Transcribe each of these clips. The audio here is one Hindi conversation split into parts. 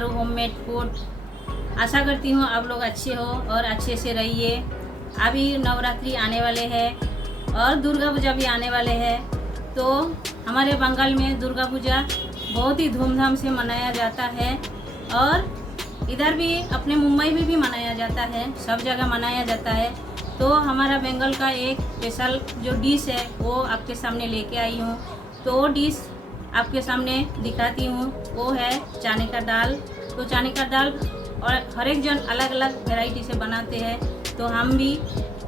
करूँ होममेड फूड। आशा करती हूँ आप लोग अच्छे हो और अच्छे से रहिए। अभी नवरात्रि आने वाले हैं और दुर्गा पूजा भी आने वाले हैं। तो हमारे बंगाल में दुर्गा पूजा बहुत ही धूमधाम से मनाया जाता है और इधर भी अपने मुंबई में भी मनाया जाता है, सब जगह मनाया जाता है। तो हमारा बंगाल का एक स्पेशल जो डिश है वो आपके सामने लेके आई हूँ। तो वो डिश आपके सामने दिखाती हूँ, वो है चने का दाल। तो चने का दाल और हर एक जन अलग अलग वैरायटी से बनाते हैं, तो हम भी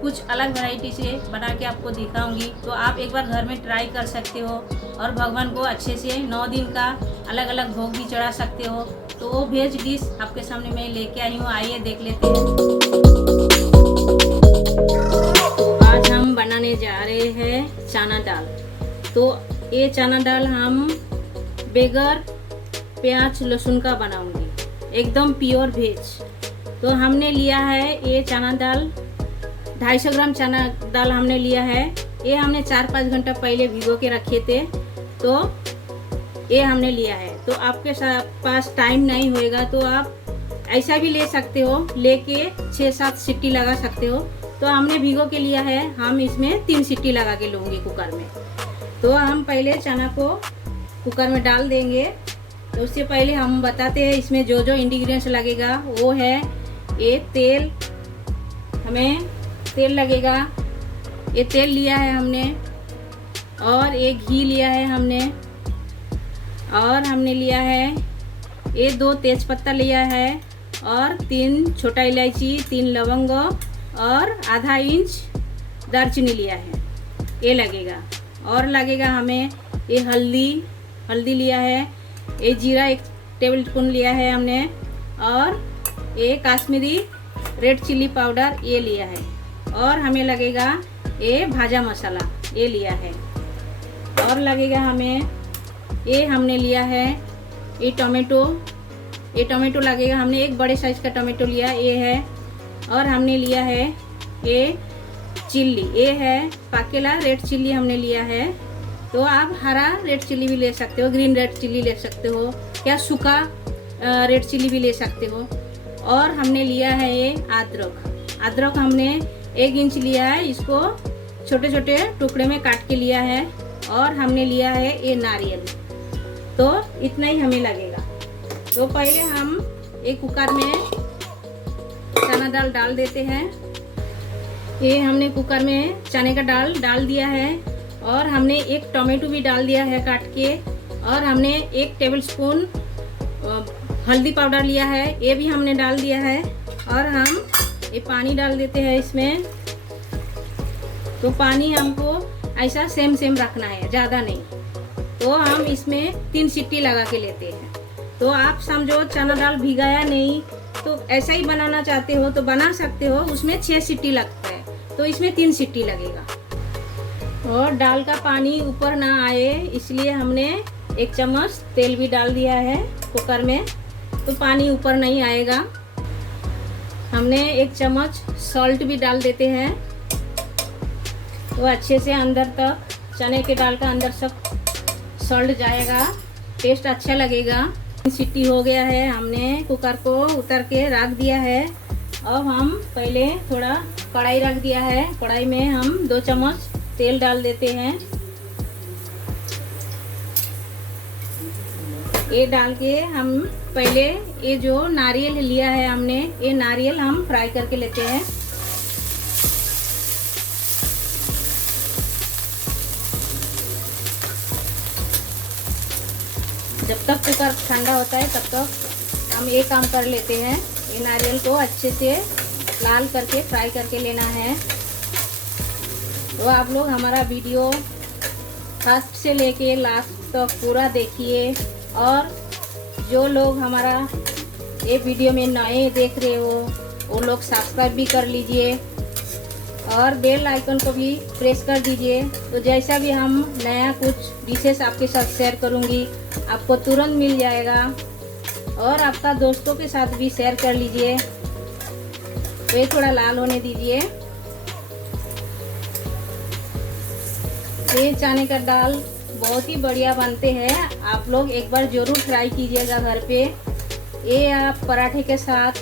कुछ अलग वैरायटी से बना के आपको दिखाऊंगी। तो आप एक बार घर में ट्राई कर सकते हो और भगवान को अच्छे से 9 दिन का अलग अलग भोग भी चढ़ा सकते हो। तो वो वेज डिश आपके सामने मैं लेके आई हूँ, आइए देख लेते हैं। तो आज हम बनाने जा रहे हैं चना दाल। तो ये चना दाल हम बगैर प्याज लहसुन का बनाऊंगी, एकदम प्योर वेज। तो हमने लिया है ये चना दाल, 250 ग्राम चना दाल हमने लिया है। ये हमने 4-5 घंटा पहले भिगो के रखे थे, तो ये हमने लिया है। तो आपके पास टाइम नहीं होएगा तो आप ऐसा भी ले सकते हो, लेके 6-7 सीटी लगा सकते हो। तो हमने भिगो के लिया है, हम इसमें 3 सीटी लगा के लूँगी कुकर में। तो हम पहले चना को कुकर में डाल देंगे। तो उससे पहले हम बताते हैं इसमें जो जो इंग्रेडिएंट्स लगेगा। वो है ये तेल, हमें तेल लगेगा, ये तेल लिया है हमने, और ये घी लिया है हमने, और हमने लिया है ये 2 तेज़पत्ता लिया है, और 3 छोटा इलायची, 3 लवंग और आधा इंच दालचीनी लिया है, ये लगेगा। और लगेगा हमें ये हल्दी लिया है, ये जीरा 1 टेबल स्पून लिया है हमने, और ये काश्मीरी रेड चिल्ली पाउडर ये लिया है, और हमें लगेगा ये भाजा मसाला ये लिया है, और लगेगा हमें ये हमने लिया है ये टोमेटो लगेगा। हमने एक बड़े साइज का टोमेटो लिया ये है, और हमने लिया है ये चिल्ली, ये है पाकेला रेड चिल्ली हमने लिया है। तो आप हरा रेड चिल्ली भी ले सकते हो, ग्रीन रेड चिल्ली ले सकते हो, या सूखा रेड चिल्ली भी ले सकते हो। और हमने लिया है ये अदरक हमने 1 इंच लिया है, इसको छोटे छोटे टुकड़े में काट के लिया है। और हमने लिया है ये नारियल। तो इतना ही हमें लगेगा। तो पहले हम एक कुकर में चना दाल डाल देते हैं। ये हमने कुकर में चने का दाल डाल दिया है, और हमने एक टोमेटो भी डाल दिया है काट के, और हमने 1 टेबल स्पून हल्दी पाउडर लिया है, ये भी हमने डाल दिया है। और हम ये पानी डाल देते हैं इसमें। तो पानी हमको ऐसा सेम रखना है, ज़्यादा नहीं। तो हम इसमें 3 सीटी लगा के लेते हैं। तो आप समझो चना दाल भिगाया नहीं, तो ऐसा ही बनाना चाहते हो तो बना सकते हो, उसमें 6 सीटी लगता है, तो इसमें 3 सीटी लगेगा। और दाल का पानी ऊपर ना आए इसलिए हमने 1 चम्मच तेल भी डाल दिया है कुकर में, तो पानी ऊपर नहीं आएगा। हमने 1 चम्मच सॉल्ट भी डाल देते हैं, तो अच्छे से अंदर तक चने के दाल का अंदर सब सॉल्ट जाएगा, टेस्ट अच्छा लगेगा। सीटी हो गया है, हमने कुकर को उतर के रख दिया है। अब हम पहले थोड़ा कढ़ाई रख दिया है, कढ़ाई में हम 2 चम्मच तेल डाल देते हैं। ये डाल के हम पहले ये जो नारियल लिया है हमने, ये नारियल हम फ्राई करके लेते हैं। जब तक कुकर ठंडा होता है तब तक हम ये काम कर लेते हैं। ये नारियल को अच्छे से लाल करके फ्राई करके लेना है। तो आप लोग हमारा वीडियो फर्स्ट से लेके लास्ट तक पूरा देखिए, और जो लोग हमारा ये वीडियो में नए देख रहे हो वो लोग सब्सक्राइब भी कर लीजिए, और बेल आइकन को भी प्रेस कर दीजिए। तो जैसा भी हम नया कुछ डिशेस आपके साथ शेयर करूंगी आपको तुरंत मिल जाएगा, और आपका दोस्तों के साथ भी शेयर कर लीजिए। तो ये थोड़ा लाल होने दीजिए। ये चने का दाल बहुत ही बढ़िया बनते हैं, आप लोग एक बार ज़रूर ट्राई कीजिएगा घर पे। ये आप पराठे के साथ,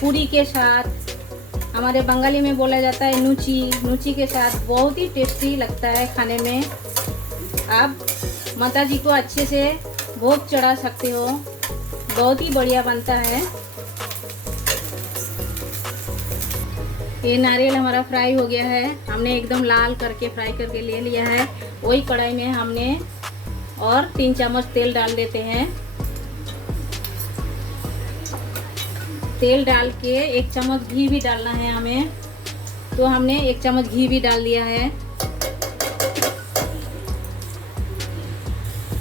पूरी के साथ, हमारे बंगाली में बोला जाता है नूची, नूची के साथ बहुत ही टेस्टी लगता है खाने में। आप माता जी को अच्छे से भोग चढ़ा सकते हो, बहुत ही बढ़िया बनता है। ये नारियल हमारा फ्राई हो गया है, हमने एकदम लाल करके फ्राई करके ले लिया है। वही कढ़ाई में हमने और 3 चम्मच तेल डाल देते हैं। तेल डाल के 1 चम्मच घी भी डालना है हमें, तो हमने 1 चम्मच घी भी डाल दिया है।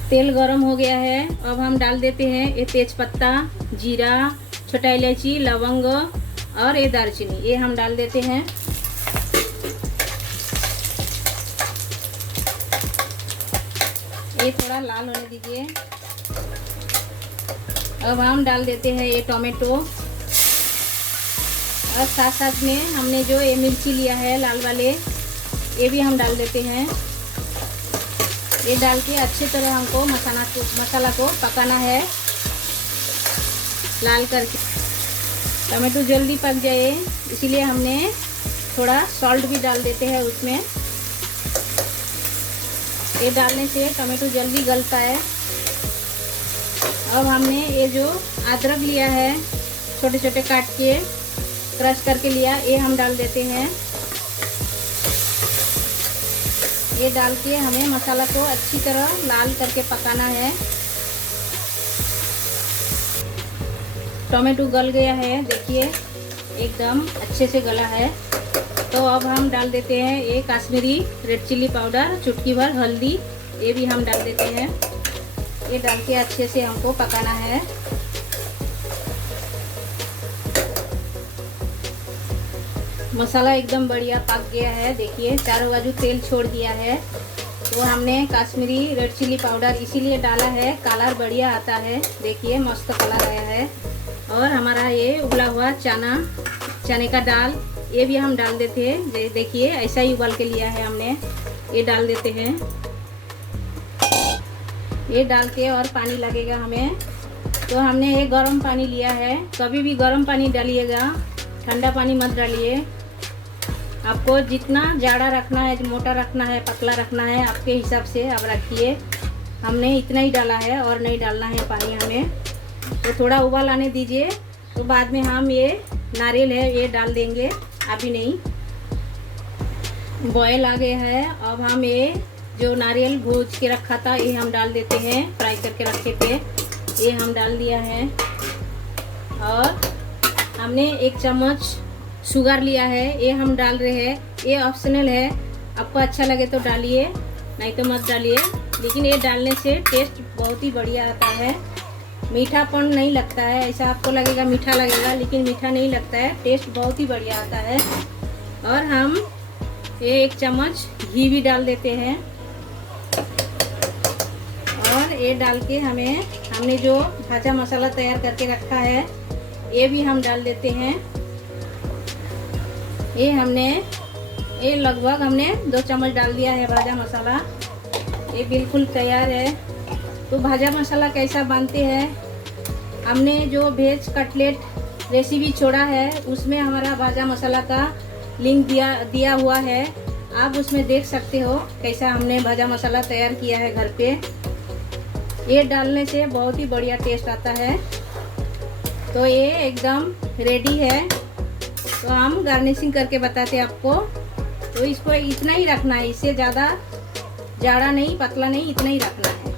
तेल गरम हो गया है, अब हम डाल देते हैं ये तेजपत्ता, जीरा, छोटा इलायची, लवंग और ये दालचीनी, ये हम डाल देते हैं। ये थोड़ा लाल होने दीजिए। अब हम डाल देते हैं ये टोमेटो, और साथ साथ में हमने जो ये मिर्ची लिया है लाल वाले, ये भी हम डाल देते हैं। ये डाल के अच्छी तरह हमको मसाला को पकाना है लाल करके। टमाटो जल्दी पक जाए इसीलिए हमने थोड़ा सॉल्ट भी डाल देते हैं उसमें। ये डालने से टमाटो जल्दी गलता है। अब हमने ये जो अदरक लिया है छोटे छोटे काट के क्रश करके लिया, ये हम डाल देते हैं। ये डाल के हमें मसाला को अच्छी तरह लाल करके पकाना है। टोमेटो गल गया है, देखिए एकदम अच्छे से गला है। तो अब हम डाल देते हैं ये कश्मीरी रेड चिल्ली पाउडर, चुटकी भर हल्दी, ये भी हम डाल देते हैं। ये डाल के अच्छे से हमको पकाना है। मसाला एकदम बढ़िया पक गया है, देखिए चारों बाजू तेल छोड़ दिया है। तो हमने कश्मीरी रेड चिल्ली पाउडर इसीलिए डाला है, कलर बढ़िया आता है, देखिए मस्त कलर आया है। और हमारा ये उबला हुआ चने का दाल, ये भी हम डाल देते हैं। देखिए ऐसा ही उबाल के लिया है हमने, ये डाल देते हैं। ये डाल के और पानी लगेगा हमें, तो हमने ये गर्म पानी लिया है। कभी भी गर्म पानी डालिएगा, ठंडा पानी मत डालिए। आपको जितना जाड़ा रखना है, मोटा रखना है, पतला रखना है, आपके हिसाब से आप रखिए। हमने इतना ही डाला है और नहीं डालना है पानी हमें। तो थोड़ा उबाल आने दीजिए, तो बाद में हम ये नारियल है ये डाल देंगे, अभी नहीं। बॉयल आ गया है, अब हम ये जो नारियल भूज के रखा था ये हम डाल देते हैं, फ्राई करके रखे थे, ये हम डाल दिया है। और हमने 1 चम्मच शुगर लिया है, ये हम डाल रहे हैं। ये ऑप्शनल है, आपको अच्छा लगे तो डालिए, नहीं तो मत डालिए। लेकिन ये डालने से टेस्ट बहुत ही बढ़िया आता है, मीठापन नहीं लगता है। ऐसा आपको लगेगा मीठा लगेगा, लेकिन मीठा नहीं लगता है, टेस्ट बहुत ही बढ़िया आता है। और हम ये 1 चम्मच घी भी डाल देते हैं। और ये डाल के हमने जो भाजा मसाला तैयार करके रखा है ये भी हम डाल देते हैं। ये लगभग हमने 2 चम्मच डाल दिया है भाजा मसाला, ये बिल्कुल तैयार है। तो भाजा मसाला कैसा बनते हैं, हमने जो वेज कटलेट रेसिपी छोड़ा है उसमें हमारा भाजा मसाला का लिंक दिया हुआ है, आप उसमें देख सकते हो कैसा हमने भाजा मसाला तैयार किया है घर पे। ये डालने से बहुत ही बढ़िया टेस्ट आता है। तो ये एकदम रेडी है। तो हम गार्निशिंग करके बताते हैं आपको। तो इसको इतना ही रखना है, इससे ज़्यादा जाड़ा नहीं, पतला नहीं, इतना ही रखना है।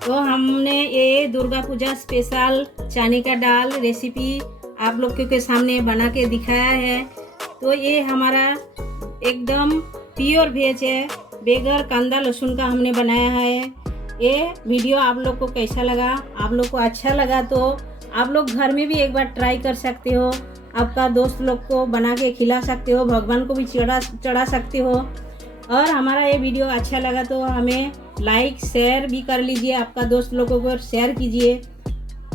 तो हमने ये दुर्गा पूजा स्पेशल चने का दाल रेसिपी आप लोगों के सामने बना के दिखाया है। तो ये हमारा एकदम प्योर वेज है, बगैर कांदा लहसुन का हमने बनाया है। ये वीडियो आप लोग को कैसा लगा, आप लोग को अच्छा लगा तो आप लोग घर में भी एक बार ट्राई कर सकते हो, आपका दोस्त लोग को बना के खिला सकते हो, भगवान को भी चढ़ा सकते हो। और हमारा ये वीडियो अच्छा लगा तो हमें लाइक शेयर भी कर लीजिए, आपका दोस्त लोगों को शेयर कीजिए।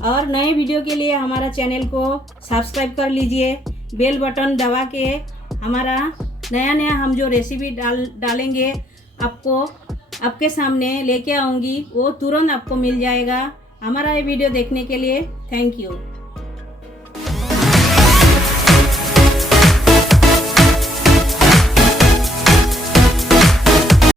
और नए वीडियो के लिए हमारा चैनल को सब्सक्राइब कर लीजिए, बेल बटन दबा के हमारा नया हम जो रेसिपी डालेंगे आपको आपके सामने लेके आऊँगी, वो तुरंत आपको मिल जाएगा। हमारा ये वीडियो देखने के लिए थैंक यू।